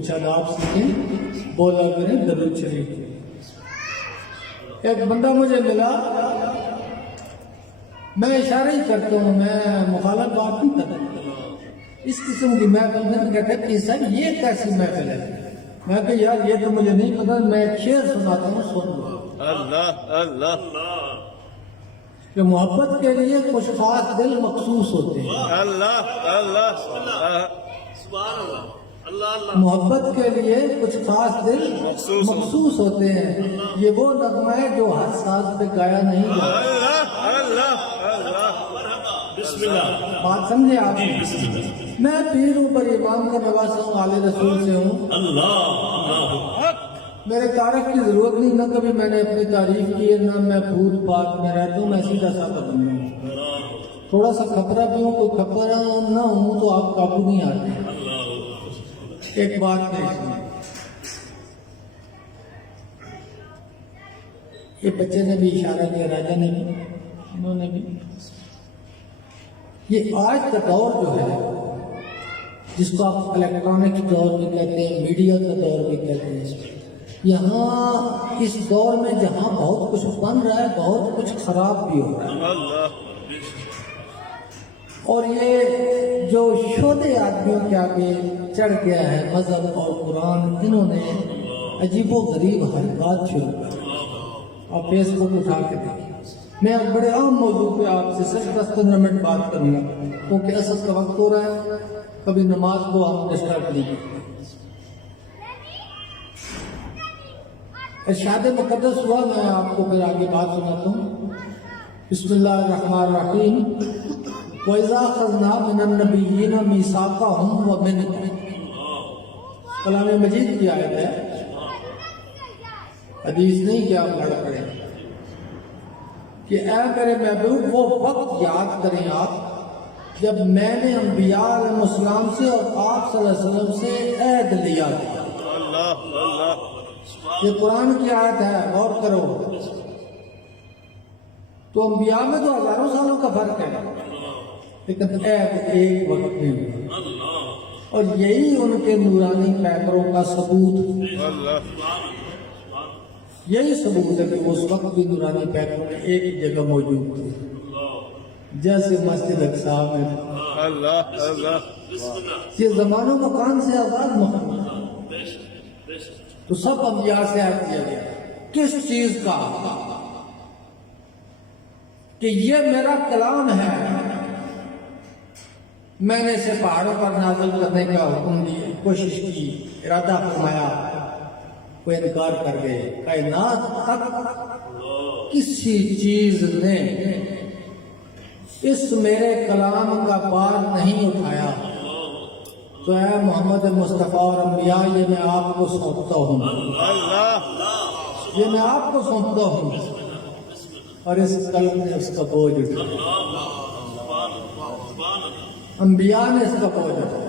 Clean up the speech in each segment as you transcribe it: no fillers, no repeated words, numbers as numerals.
کچھ آداب سیکھیں، بولا کریں درود شریف۔ ایک بندہ مجھے ملا، میں اشارہ ہی کرتا ہوں، میں مخالف بات نہیں کرتا، اس قسم کی محفل میں کہتے ہیں کہ صاحب یہ کیسی محفل ہے؟ میں کہ یار یہ تو مجھے نہیں پتا، میں ایک شعر سناتا ہوں، سن لو۔ اللہ اللہ کہ محبت کے لیے کچھ خاص دل مخصوص ہوتے ہیں، اللہ اللہ سبحان اللہ، اللہ اللہ، محبت کے لیے کچھ خاص دل مخصوص ہوتے ہیں، یہ وہ نغمہ ہے جو ہر ساز پہ گایا نہیں جاتا۔ اللہ اللہ اللہ بسم اللہ، بات سمجھے آپ؟ میں پیر ہوں، پر امام کا نواسا ہوں، آل رسول سے ہوں، اللہ اللہ، میرے تعارف کی ضرورت نہیں، نہ کبھی میں نے اپنی تعریف کی ہے، نہ میں پھول پات میں رہتا ہوں، میں سیدھا سادہ بندہ ہوں، تھوڑا سا کھپرا بھی ہوں، کوئی کھپرا نہ ہوں تو آپ قابو نہیں آتے۔ ایک بات نہیں سنی، یہ بچے نے بھی اشارہ کیا، راجا نے بھی، انہوں نے بھی، یہ آج کا دور جو ہے جس کو آپ الیکٹرانک دور بھی کہتے ہیں، میڈیا کا دور بھی کہتے ہیں، یہاں اس دور میں جہاں بہت کچھ بن رہا ہے، بہت کچھ خراب بھی ہو رہا ہے، اللہ اور یہ جو شودے آدمیوں کے آگے چڑھ گیا ہے مذہب اور قرآن، انہوں نے عجیب و غریب حرکات شروع کر، آپ فیس بک اٹھا کے دیکھیں۔ میں ایک بڑے عام موضوع پہ آپ سے صرف 10-15 منٹ بات کروں گا، کیونکہ اصل کا وقت ہو رہا ہے، کبھی نماز کو ہم ڈسٹرب نہیں کرتے۔ ارشاد مقدس ہوا، میں آپ کو پھر آگے بات سناتا ہوں۔ بسم اللہ الرحمن الرحیم، وَإِذَا أَخَذْنَا مِنَ النَّبِيِّينَ مِيثَاقَهُمْ وَمِنْكُمْ، کلام مجید کی آیت ہے، حدیث نہیں کہ آپ لڑ پڑیں، کہ اے میرے محبوب وہ وقت یاد کریں آپ جب میں نے انبیاء علیہ السلام سے اور آپ صلی اللہ علیہ وسلم سے عہد لیا تھا۔ اللہ اللہ یہ قرآن کی آیت ہے، غور کرو۔ تو انبیاء میں تو ہزاروں سالوں کا فرق ہے، لیکن عہد ایک وقت میں ہوا، اور یہی ان کے نورانی پیکروں کا ثبوت، اللہ یہی ثبوت ہے کہ اس وقت بھی نورانی پیکروں میں ایک جگہ موجود تھے، جیسے مسجد اقصی میں۔ اللہ اللہ یہ زمان و مکان سے آزاد مخلوق، تو سب انبیاء سے عہد کیا گیا، کس چیز کا؟ کہ یہ میرا کلام ہے، میں نے اسے پہاڑوں پر نازل کرنے کا حکم دیا، کوشش کی، ارادہ فرمایا، وہ انکار کر گئے۔ کائنات تک کسی چیز نے اس میرے کلام کا بار نہیں اٹھایا، تو اے محمد مصطفیٰ اور انبیاء، یہ میں آپ کو سونپتا ہوں، اللہ یہ میں آپ کو سونپتا ہوں، اور اس قلب نے اس کا بوجھ اٹھایا، انبیاء نے اس کا بوجھ اٹھایا۔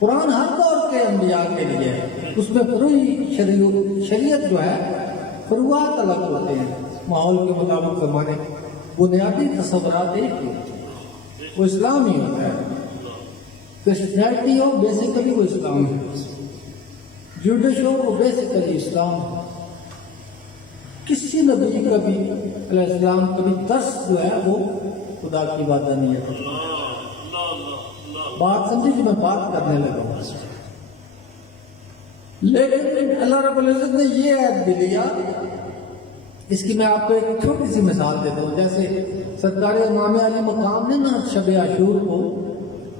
قرآن ہر دور کے انبیاء کے لیے ہے، اس میں فروعی شریعت جو ہے، فروعات الگ ہوتے ہیں، ماحول کے مطابق زمانے، بنیادی تصورات ایک ہی ہوتے ہیں، وہ اسلام ہی ہوتا ہے۔ کرسچینٹی ہو بیسیکلی وہ اسلام ہے، جوڈش ہو وہ بیسیکلی اسلام ہے۔ کسی نبی کا بھی علیہ السلام کا بھی درس جو ہے وہ خدا کی وعدہ نہیں ہے۔ بات سمجھے کہ میں بات کرنے لگا ہوں، لیکن اللہ رب العزت نے یہ عہد بھی لیا۔ اس کی میں آپ کو ایک چھوٹی سی مثال دیتا ہوں، جیسے سرکار امام علی مقام نے نا شب عاشور کو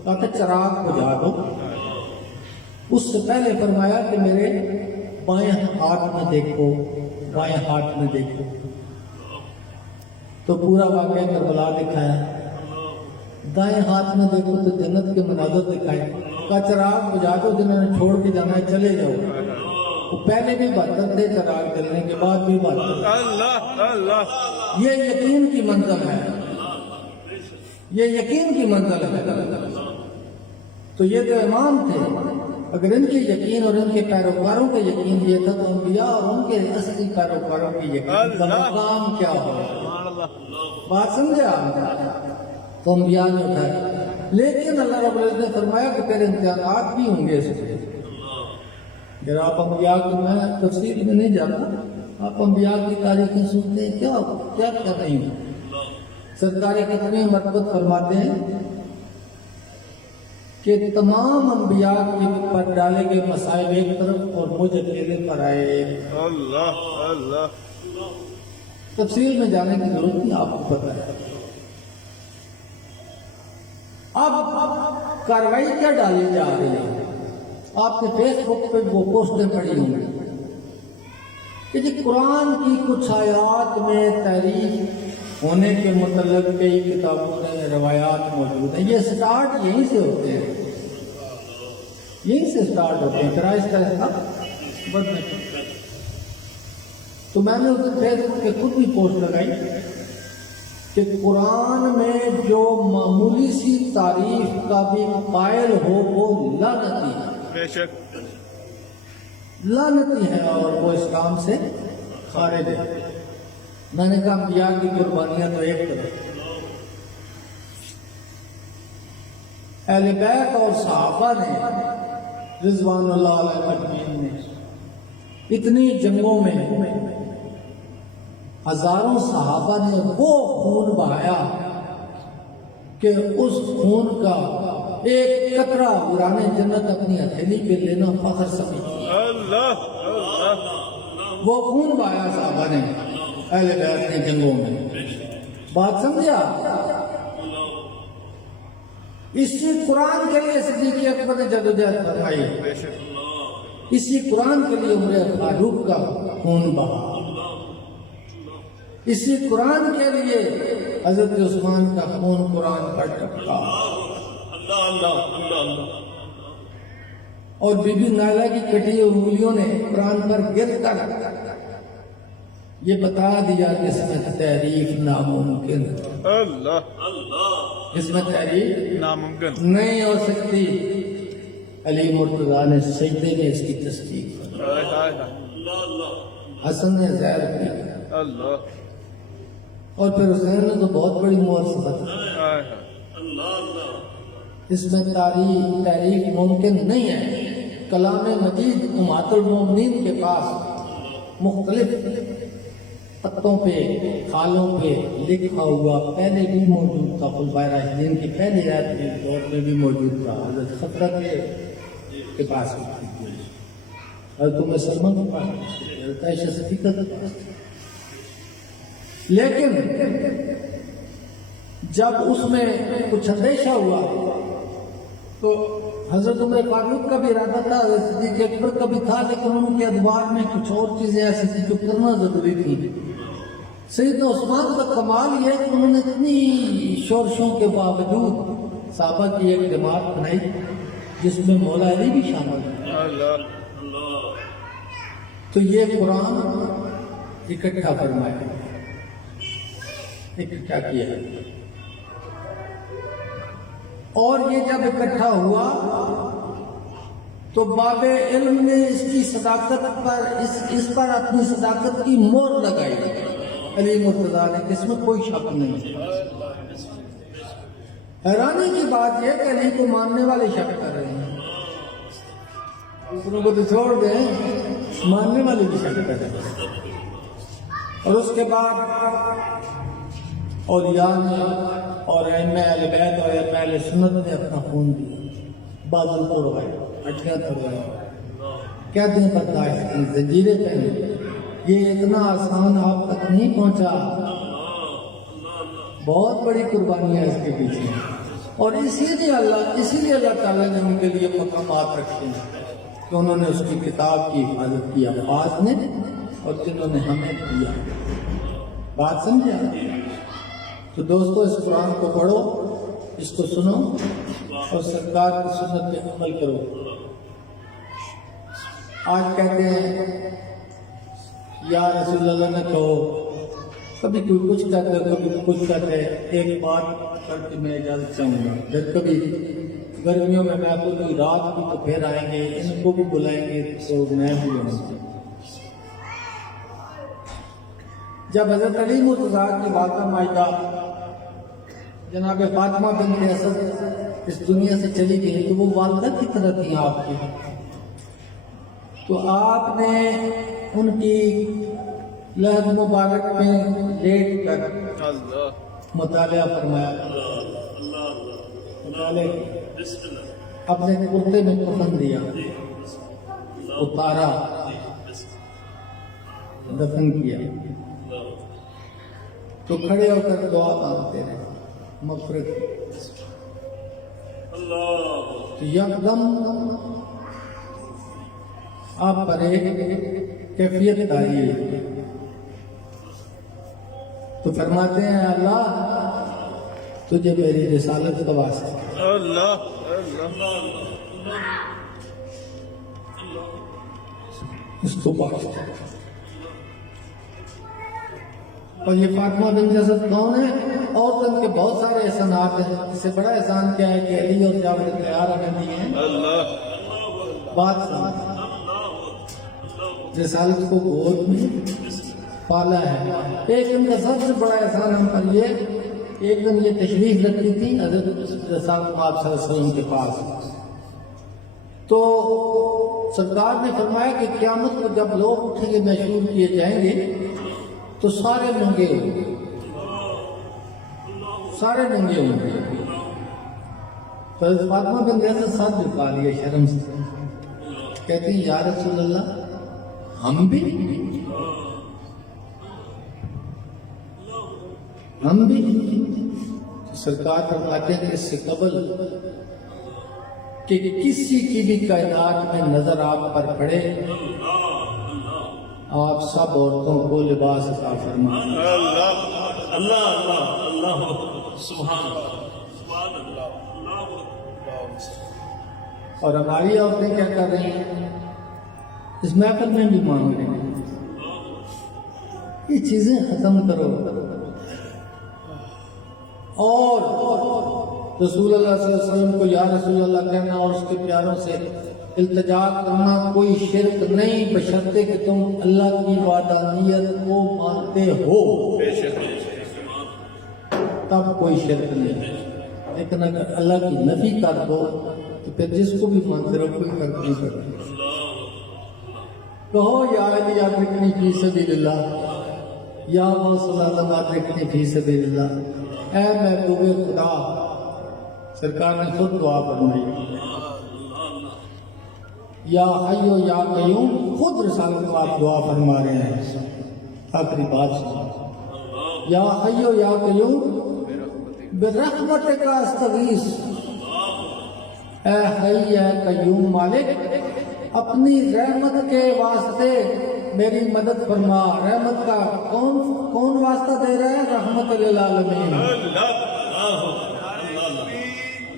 کہا کہ چراغ بجھا دو، اس سے پہلے فرمایا کہ میرے بائیں ہاتھ میں دیکھو، بائیں ہاتھ میں دیکھو، تو پورا واقعہ کربلا دکھایا، دائیں ہاتھ میں دیکھو تو جنت کے مناظر دکھائے، کا چراغ بجھا دو، جنہوں نے چھوڑ کے جانا ہے چلے جاؤ۔ وہ پہلے بھی بہتر تھے، چراغ جلنے کے بعد بھی بہتر۔ اللہ اللہ یہ یقین کی منزل ہے، یہ یقین کی منزل ہے۔ تو یہ جو امام تھے، اگر ان کے یقین اور ان کے پیروکاروں کا یقین یہ تھا، تو انبیاء اور ان کے اصلی پیروکاروں کے یقین کا مقام کیا ہو؟ بات سمجھے آپ؟ تو انبیاء نے اٹھایا، لیکن اللہ رب العزت نے فرمایا کہ تیرے امتحانات بھی ہوں گے اس پہ، پھر آپ انبیاء کی، میں تفصیل میں نہیں جاتا، آپ انبیاء کی تاریخیں سنتے ہیں، کیا کیا کر رہی ہیں. سرکار کتنی مرتبہ فرماتے ہیں کہ تمام انبیاء کے پر ڈالے گئے مسائل ایک طرف اور مجھ اکیلے پر آئے. اللہ اللہ تفصیل میں جانے کی ضرورت نہیں، آپ کو پتہ ہے. اب کاروائی کیا ڈالی جا رہی ہے؟ آپ نے فیس بک پہ وہ پوسٹیں پڑھی ہوں گی کہ جی قرآن کی کچھ آیات میں تحریف ہونے کے متعلق کئی کتابوں میں روایات موجود ہیں. یہ سٹارٹ یہیں سے ہوتے ہیں، یہیں سے سٹارٹ ہوتے ہیں، پھر آہستہ آہستہ بڑھنے. تو میں نے اس فیس بک پہ خود بھی پوسٹ لگائی کہ قرآن میں جو معمولی سی تعریف کا بھی قائل ہو وہ لعنتی ہے، بے شک لعنتی ہے، اور وہ اسلام سے خارج ہے. میں نے کہا انبیاء کی قربانیاں تو ایک طرف، اہل بیت اور صحابہ نے رضوان اللہ علیہ اجمعین نے اتنی جنگوں میں ہزاروں صحابہ نے وہ خون بہایا کہ اس خون کا ایک قطرہ قرآن جنت اپنی ہتھیلی پہ لینا فخر سمجھتی. اللہ اللہ وہ خون بہایا صحابہ نے اہل بیت نے جنگوں میں. بات سمجھا؟ اسی قرآن کے لیے صدیق اکبر نے جدوجہد فرمائی، بے شک اسی قرآن کے لیے عمر فاروق کا خون بہا، اسی قرآن کے لیے حضرت عثمان کا خون قرآن پر ٹپکا، اللہ اللہ اللہ اللہ. اور بی بی نائلہ کی کٹی ہوئی انگلیوں نے قرآن پر گر کر یہ بتا دیا کہ اس میں تحریف ناممکن ہے، اللہ اس میں تحریف ناممکن نہیں ہو سکتی. علی مرتضیٰ نے سجدے میں اس کی تصدیق کی، ہائے ہائے اللہ اللہ حسن نے زہر پی، اللہ اور پھر حسین نے تو بہت بڑی مواصفت کی. ہائے ہائے اللہ اللہ. اس میں تحریف ممکن نہیں ہے. کلام مجید امہات المومنین کے پاس مختلف پتوں پہ خالوں پہ لکھا ہوا پہلے بھی موجود تھا، خلفائے راشدین کی پہلی آیت کے دور میں بھی موجود تھا، حضرت خطرہ کے پاس بھی تھی، حضرت ام سلمہ کے پاس بھی تھی، حضرت عائشہ صدیقہ کے پاس بھی. لیکن جب اس میں کچھ اندیشہ ہوا تو حضرت عمر فاروق کا بھی ارادہ تھا، حضرت صدیق اکبر کا بھی تھا، لیکن ان کے ادوار میں کچھ اور چیزیں ایسی تھیں جو کرنا ضروری تھی. سیدنا عثمان کا کمال یہ ہے کہ انہوں نے اتنی شورشوں کے باوجود صحابہ کی ایک جماعت بنائی جس میں مولا علی بھی شامل ہے. اللہ تو یہ قرآن اکٹھا فرمایا، اکٹھا کیا، اور یہ جب اکٹھا ہوا تو باب علم نے اس کی صداقت پر اس پر اپنی صداقت کی مہر لگائی، علی مرتضیٰ نے، اس میں کوئی شک نہیں. حیرانی کی بات یہ کہ علی کو ماننے والے شک کر رہے ہیں، دوسروں کو تو چھوڑ دیں، ماننے والے بھی شک کر رہے ہیں. اور اس کے بعد اولیاء نے اور ائمہ اہل بیت اور ائمہ اہل سنت نے اپنا خون دیا، بازو توڑوائے، ہڈیاں توڑوائے، قیدیں برداشت کی، زنجیریں پہنی. یہ اتنا آسان آپ تک نہیں پہنچا، بہت بڑی قربانیاں اس کے پیچھے، اور اسی لیے اللہ تعالیٰ نے ان کے لیے مقامات رکھے ہیں کہ انہوں نے اس کی کتاب کی حفاظت کی، افواج نے، اور جنہوں نے ہمیں دیا. بات سمجھا؟ تو دوستو اس قرآن کو پڑھو، اس کو سنو، اور سرکار کی سنت پہ عمل کرو. آج کہتے ہیں یا رسول اللہ نے کہو، کبھی کوئی کچھ کہتے ہیں، کبھی کچھ کہتے ہیں. ایک بات کر کے میں اجازت چاہوں گا، پھر کبھی گرمیوں میں کوئی رات کو تو پھر آئیں گے، ان کو بھی بلائیں گے تو میں بھی آؤں گا. جب حضرت علی مرتضیٰ کی واقعہ مائدہ جناب فاطمہ بنت اسد اس دنیا سے چلی گئی تو وہ والدہ کی طرح تھی آپ کی. تو آپ نے ان کی لحد مبارک میں لیٹ کر اللہ مطالعہ فرمایا، اللہ مطالعہ بسم اللہ اپنے کرتے میں کفن دیا، اتارا، دفن کیا، تو کھڑے ہو کر دعا مانگتے رہے مغفرت کی۔ اللہ تو یکدم آپ پر ایک کیفیت آئی ہے، تو فرماتے ہیں اللہ تجھے میری رسالت کا واسطہ اللہ اللہ اس کو بخش دے۔ اور یہ فاطمہ بن جسد کون ہے؟ عورتوں کے بہت سارے احسانات ہیں، اس سے بڑا احسان کیا ہے کہ علی اور جعفر تیار ہمیں دیے ہیں۔ اللہ بات سمجھ، رسالت کو گود میں پالا ہے۔ ایک ان کا سب سے بڑا احسان ہم پر یہ، ایک دن یہ تشریف رکھتی تھی حضرت رسالت آپ صلی اللہ علیہ وسلم کے پاس، تو سرکار نے فرمایا کہ قیامت کو جب لوگ اٹھیں گے محشور کیے جائیں گے تو سارے ننگے ہوں گے، سارے ننگے ہوں گے۔ تو حضرت فاطمہ بن جسد ساتھ جھکا لیا شرم سے، کہتی ہیں یا رسول اللہ ہم بھی سرکار فرماتے ہیں کہ اس سے قبل کہ کسی کی بھی کائنات میں نظر آپ پر پڑے آپ سب عورتوں کو لباس عطا فرمائیں۔ اللہ اللہ اللہ اللہ سبحان اللہ اور ہماری عورتیں کیا کر رہی ہیں؟ اس محفل میں بھی مانگ رہی ہیں یہ چیزیں ختم کرو، اور رسول اللہ صلی اللہ علیہ وسلم کو یا رسول اللہ کہنا اور اس کے پیاروں سے التجا کرنا کوئی شرک نہیں، بشرطے کہ تم اللہ کی وحدانیت کو مانتے ہو تب کوئی شرک نہیں۔ لیکن اگر اللہ کی نفی کر دو تو پھر جس کو بھی مانتے رہو کوئی فرق نہیں پڑتا۔ کہو یا علی ادرکنی فی سبیل اللہ، یا غوث العظم ادرکنی فی سبیل اللہ، اے محبوب خدا۔ سرکار نے خود دعا فرمائی یا حی و یا قیوم، خود رسالت میں آپ دعا فرما رہے ہیں۔ آخری بات سنو، یا حی و یا قیوم برحمتک استغیث، اے حی اے قیوم مالک اپنی رحمت کے واسطے میری مدد فرما۔ رحمت کا کون واسطہ دے رہا ہے؟ رحمت للعالمین۔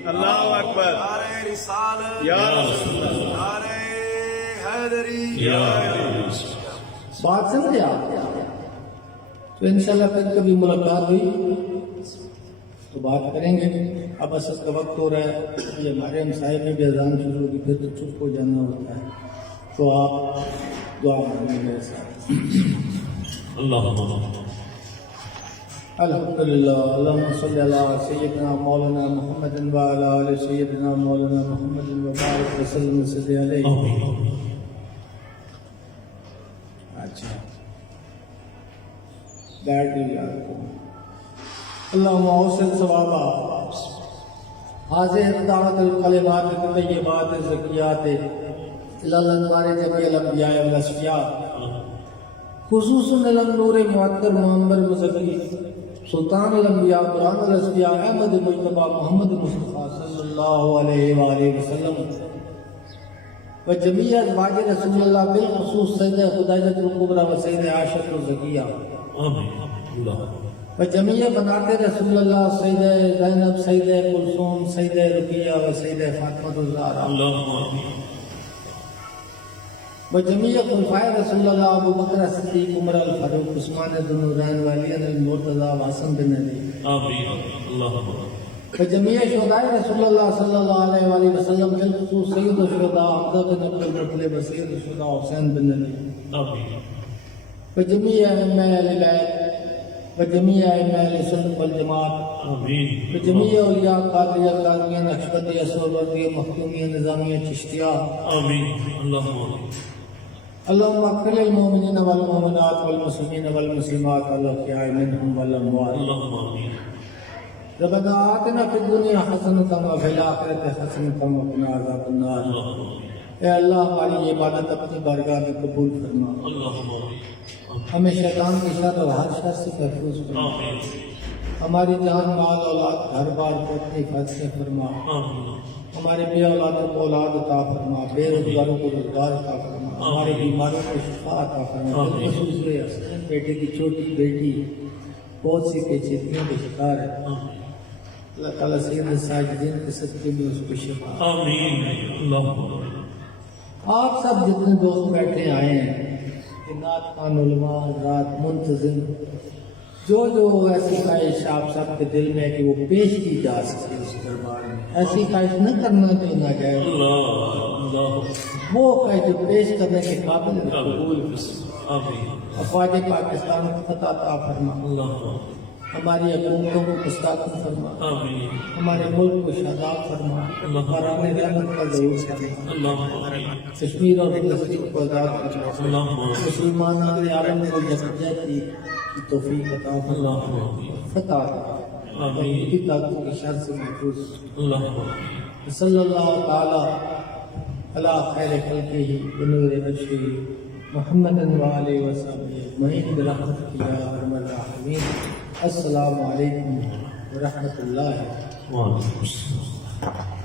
اللہ اکبر نعرہ رسالت، یا رسول اللہ نعرہ حیدری، یا بات سمجھے آپ؟ تو انشاءاللہ پھر کبھی ملاقات ہوئی تو بات کریں گے۔ اب اصل کا وقت ہو رہا ہے، یہ ہمارے ہمسائے میں بھی اذان شروع ہوگی، پھر تو چپ ہو جانا ہوتا ہے، تو آپ دعا مانگیں میرے ساتھ۔ اللہ الحمدللہ، اللہم صلی اللہ سیدنا مولانا محمد وعلی آل سیدنا مولانا محمد وبارک وسلم صلی علیہ۔ اچھا بیٹھ گئی آپ کو۔ اللہم اوصل ثوابا حاضر دعوت الکلمات الطیبات الزکیات الانوار جمیع الانبیاء والاصفیاء، خصوصاً النور معطر محمد مصطفی سلطان الانبیاء قرآن الاصفیاء احمد مجتبی محمد مصطفیٰ صلی اللہ علیہ وآلہ وسلم و جمیع ازواج رسول اللہ بالخصوص سید خدیجہ الکبریٰ و سید عائشہ الزکیہ و جمیع بنات رسول اللہ سید زینب، سید کلثوم، سید رقیہ و سید فاطمہ الزہرا و جمیع خلفائے رسول اللہ ابو بکر صدیق، عمر الفاروق، عثمان ذو النورین و علی المرتضی و حسن بن علی و جمیع شہداء رسول اللہ صلی اللہ علیہ وآلہ وسلم بالخصوص سید الشہداء حمزہ بن عبد المطلب و سید الشہداء حسین بن علی و جمیع ائمہ اہل بیت و جمیع ائمہ اہل سنت والجماعت و جمیع اولیاء قادریہ، قادریہ، نقشبندیہ، سہروردیہ، مختومیہ، نظامیہ، چشتیہ اللهم اغفر للمؤمنين والمؤمنات والمسلمين والمسلمات الأحياء منهم والأموات اللهم آمين ربنا آتنا في الدنيا حسنة وفي الآخرة حسنة وقنا عذاب النار اللهم آمين اے اللہ ہماری یہ عبادت اپنی بارگاہ میں قبول فرما اللهم آمين ہمیں شیطان کی شر اور ہر شر سے محفوظ فرما آمين ہماری جان مال اولاد گھر بار کو اپنی حفاظت سے فرما آمين ہمارے بے اولادوں کو اولاد عطا فرما بے روزگاروں کو روزگار عطا فرما ہمارے بیماروں کو شفا عطا فرما خصوص حسین بیٹے کی چھوٹی بیٹی بہت سی پیچیدگیوں کے شکار ہے اللہ تعالیٰ سید الساجدین کے صدقے میں اس کو شفا آمين اللهم آمين آپ سب جتنے دوست بیٹھے آئے ہیں نعت خوان علماء حضرات منتظم جو ایسی خواہش آپ سب کے دل میں ہے کہ وہ پیش کی جا سکے اس دربار میں ایسی خواہش نہ کرنا جو ناجائز الله وہ خواہش جو پیش کرنے کے قابل ہے، قبول آمين افواج پاکستان کو فتح عطا فرما اللهم ہماری حکومتوں کو مستحکم فرما آمين ہمارے ملک کو شاداب فرما باران رحمت کا ضرور کرنا اللهم آمين کشمیر اور فلسطین کو آزاد کرنا اللهم آمين مسلمان عالم کو یکجہت کی توفیق عطا فرما اللهم آمين فتح عطا آمین۔ کی طاقتوں کی شر سے محفوظ اللهم صلی اللہ تعالی علی خیر خلقہ بنور عرشہ محمد وآلہ وسلم اجمعین برحمتک یا ارحم الراحمین السلام علیکم ورحمۃ اللہ وعليكم السلام